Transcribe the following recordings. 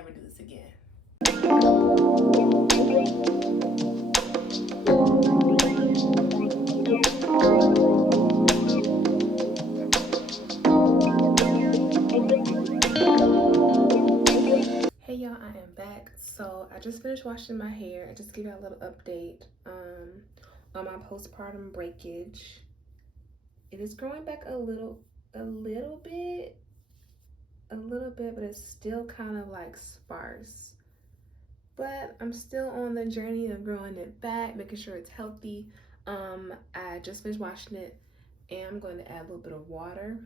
never do this again. Hey y'all, I am back. So I just finished washing my hair. I just give you a little update on my postpartum breakage. It is growing back a little bit, but it's still kind of like sparse. But I'm still on the journey of growing it back, making sure it's healthy. I just finished washing it, and I'm going to add a little bit of water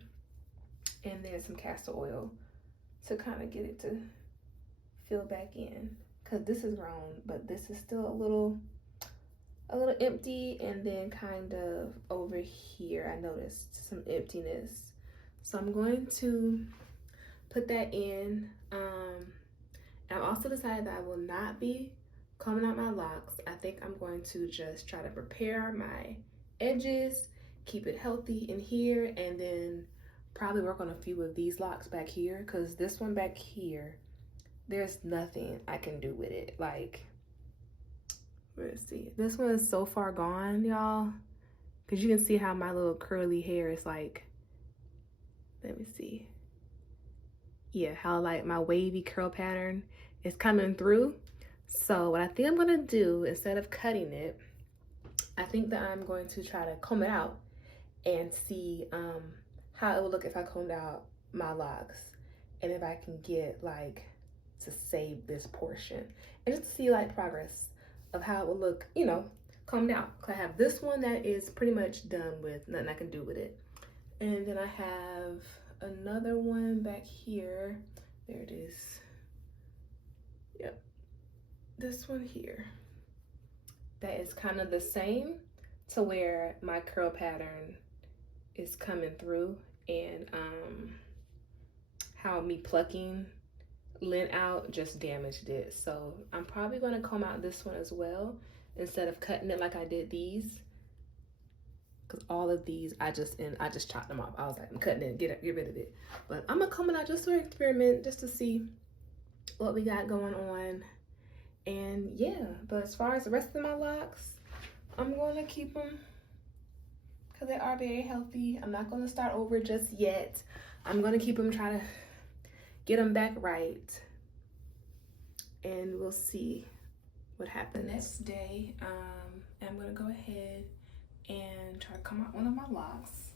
and then some castor oil to kind of get it to fill back in, because this is grown, but this is still a little empty. And then kind of over here I noticed some emptiness, so I'm going to put that in. I've also decided that I will not be combing out my locks. I think I'm going to just try to prepare my edges, keep it healthy in here, and then probably work on a few of these locks back here, because this one back here, there's nothing I can do with it. Like, let's see, this one is so far gone, y'all, because you can see how my little curly hair is like, let me see, yeah, how like my wavy curl pattern is coming through. So what I think I'm gonna do, instead of cutting it, I think that I'm going to try to comb it out and see how it would look if I combed out my locks, and if I can get like to save this portion, and just to see like progress of how it will look, you know, combed out. Cause I have this one that is pretty much done with, nothing I can do with it. And then I have another one back here. There it is. Yep. This one here. That is kind of the same, to where my curl pattern is coming through, and how me plucking lint out just damaged it. So I'm probably going to comb out this one as well, instead of cutting it like I did these, because all of these I just chopped them off. I was like, I'm cutting it, get rid of it. But I'm gonna comb it out just for an experiment, just to see what we got going on. And yeah, but as far as the rest of my locks, I'm going to keep them because they are very healthy. I'm not going to start over just yet. I'm going to keep them, try to get them back right, and we'll see what happens. The next day, I'm going to go ahead and try to comb out one of my locks.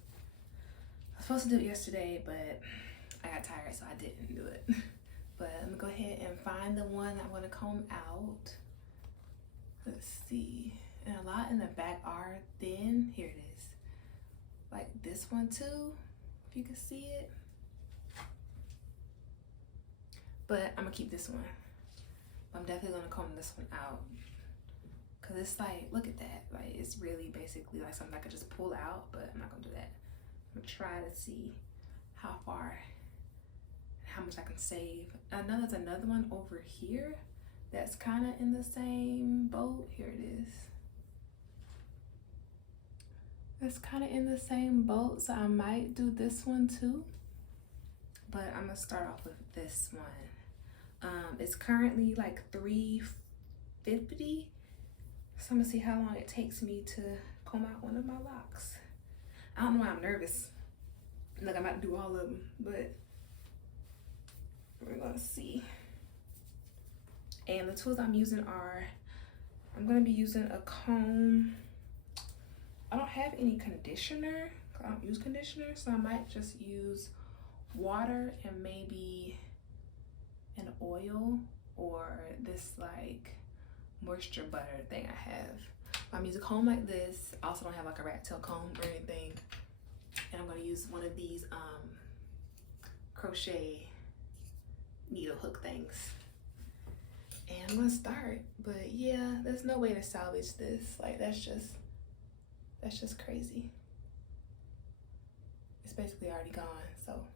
I was supposed to do it yesterday, but I got tired, so I didn't do it. But I'm gonna go ahead and find the one I'm gonna comb out. Let's see. And a lot in the back are thin. Here it is. Like this one too, if you can see it. But I'm gonna keep this one. I'm definitely gonna comb this one out, cause it's like, look at that. Like, it's really basically like something I could just pull out, but I'm not gonna do that. I'm gonna try to see how far, how much I can save. I know there's another one over here that's kind of in the same boat. Here it is. It's kind of in the same boat, so I might do this one too. But I'm gonna start off with this one. It's currently like $3.50, so I'm gonna see how long it takes me to comb out one of my locks. I don't know why I'm nervous. Like, I'm about to do all of them, but we're gonna see. And the tools I'm using are, I'm gonna be using a comb. I don't have any conditioner. I don't use conditioner, so I might just use water and maybe an oil, or this like moisture butter thing I have. I'm using a comb like this. I also don't have like a rat tail comb or anything. And I'm gonna use one of these crochet needle hook things. And I'm gonna start. But yeah, there's no way to salvage this. Like, that's just crazy. It's basically already gone. So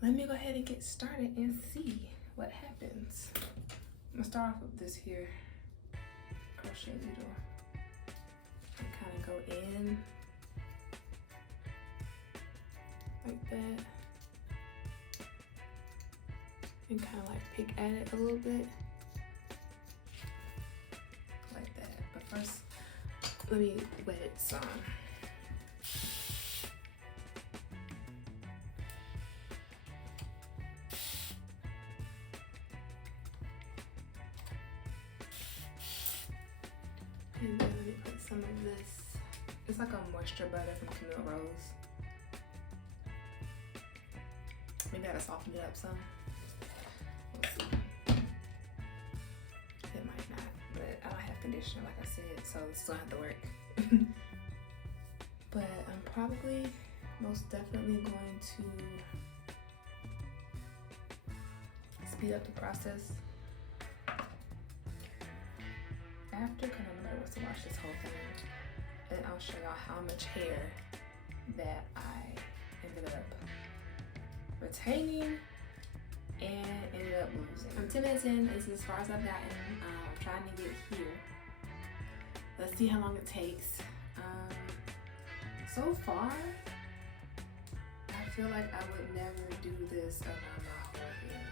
let me go ahead and get started and see what happens. I'm gonna start off with this here crochet needle and kind of go in like that. and kind of like pick at it a little bit. Like that. But first, let me wet it some. And then let me put some of this. It's like a moisture butter from Camille Rose. Maybe I gotta soften it up some. We'll see. It might not, but I don't have conditioner like I said, so it's gonna have to work. But I'm probably most definitely going to speed up the process after, because I'm gonna to watch this whole thing, and I'll show y'all how much hair that I ended up retaining and ended up losing. I'm 10 minutes in. This is as far as I've gotten. I'm trying to get here. Let's see how long it takes. So far, I feel like I would never do this around my whole head.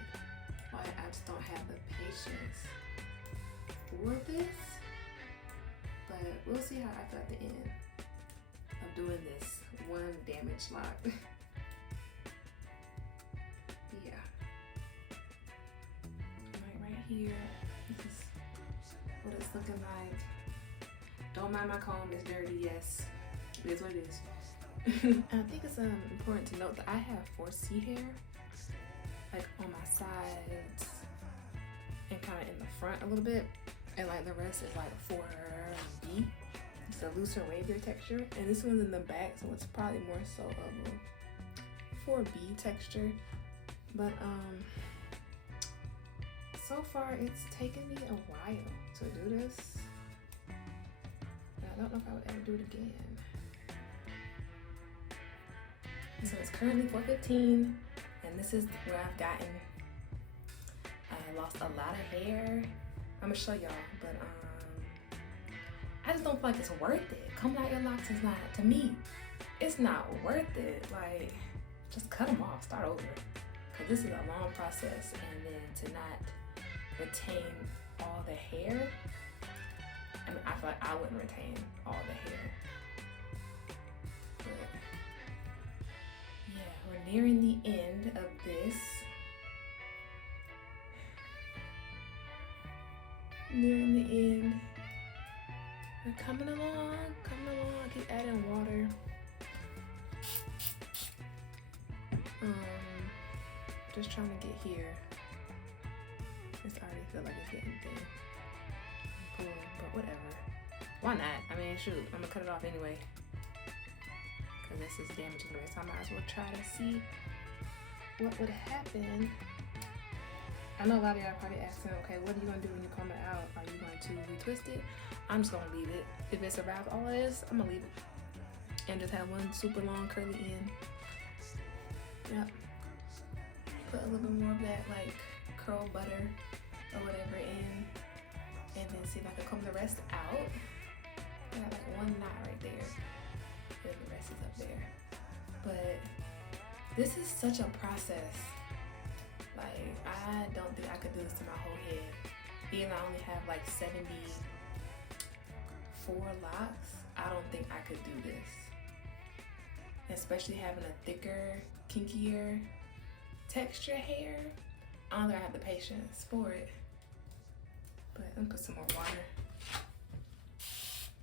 Like, I just don't have the patience for this. But we'll see how I feel at the end of doing this one damaged lock. Yeah. Right here. This is what it's looking like. Don't mind my comb, it's dirty, yes. It is what it is. I think it's important to note that I have 4C hair, like on my sides and kind of in the front a little bit, and like the rest is like 4B. It's a looser, wavier texture, and this one's in the back, so it's probably more so of a 4B texture. But so far it's taken me a while to do this. I don't know if I would ever do it again. So it's currently 4:15, and this is where I've gotten. I lost a lot of hair. I'm gonna show y'all, but I just don't feel like it's worth it. Combing out your locks is not, to me, it's not worth it. Like, just cut them off, start over. Cause this is a long process, and then to not retain all the hair. I mean, I feel like I wouldn't retain all the hair. But yeah, we're nearing the end of this. Nearing the end. We're coming along, coming along. I keep adding water. Just trying to get here. It's already feel like it's getting thin. Cool, but whatever. Why not? I mean, shoot, I'm gonna cut it off anyway. Cause this is damaging the rest. I might as well try to see what would happen. I know a lot of y'all are probably asking, okay, what are you gonna do when you comb it out? Are you going to retwist it? I'm just gonna leave it. If it survives all of this, I'm gonna leave it. And just have one super long curly end. Yep. Put a little bit more of that like curl butter or whatever in. And then see if I can comb the rest out. I got like one knot right there. And the rest is up there. But this is such a process. Like, I don't think I could do this to my whole head. Even though I only have like 74 locks, I don't think I could do this. Especially having a thicker, kinkier texture hair. I don't think I have the patience for it. But let me put some more water.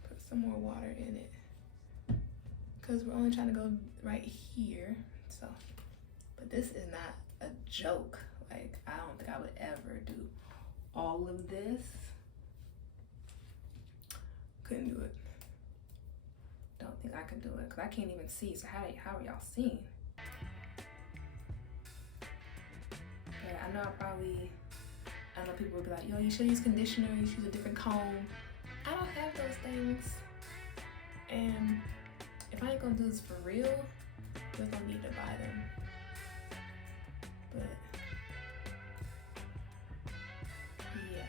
Put some more water in it. Because we're only trying to go right here. So, but this is not a joke. Like, I don't think I would ever do all of this. Couldn't do it. Don't think I could do it. Because I can't even see. So how are y'all seeing? But I know people will be like, yo, you should use conditioner, you should use a different comb. I don't have those things. And if I ain't gonna do this for real, we're gonna need to buy them. But yeah.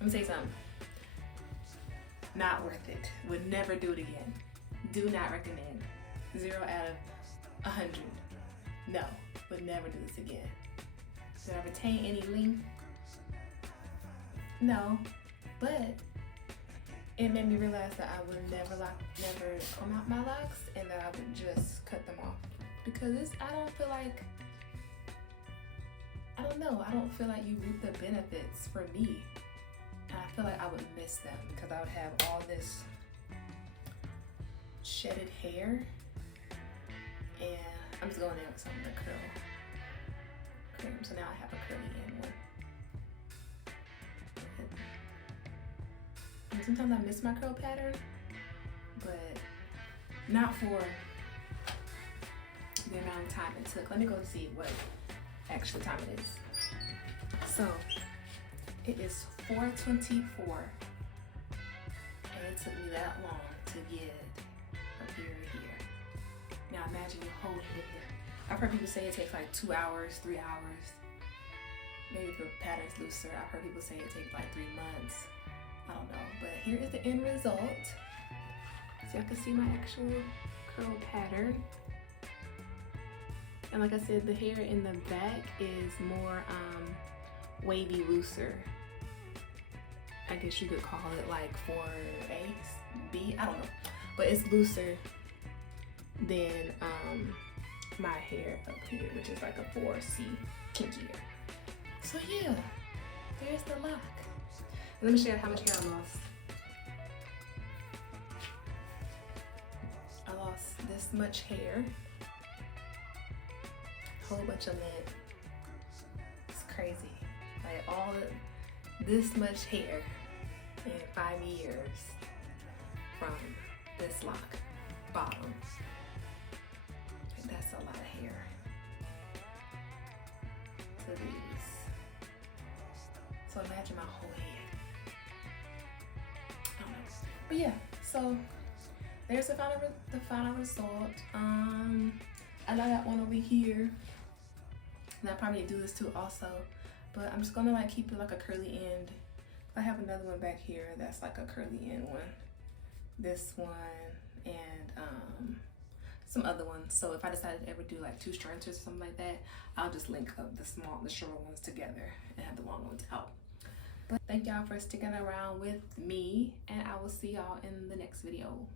Let me say something. Not worth it. Would never do it again. Do not recommend. 0 out of 100. No, would never do this again. Did I retain any length? No, but it made me realize that I would never comb out my locks, and that I would just cut them off, because I don't feel like you reap the benefits for me. And I feel like I would miss them, because I would have all this shedded hair, and I'm just going in with some of the curl cream. So now I have a curly in one. And sometimes I miss my curl pattern, but not for the amount of time it took. Let me go see what actual time it is. So it is 4:24, and it took me that long to get from here to here. Now imagine your whole head. I've heard people say it takes like 2 hours, 3 hours. Maybe if the pattern's looser. I've heard people say it takes like 3 months. I don't know, but here is the end result. So you can see my actual curl pattern. And like I said, the hair in the back is more wavy, looser. I guess you could call it like 4A, B, I don't know. But it's looser than my hair up here, which is like a 4C, kinkier. So yeah, there's the lock. Let me show you how much hair I lost. I lost this much hair. Whole bunch of lint. It's crazy. Like this much hair in 5 years from this lock bottom. That's a lot of hair to lose. So imagine my whole head. I don't know. But yeah, so there's the final result. I got one over here. And I probably do this too also, but I'm just gonna like keep it like a curly end. I have another one back here that's like a curly end one. This one and some other ones. So if I decided to ever do like 2 strands or something like that, I'll just link up the short ones together and have the long ones out. But thank y'all for sticking around with me, and I will see y'all in the next video.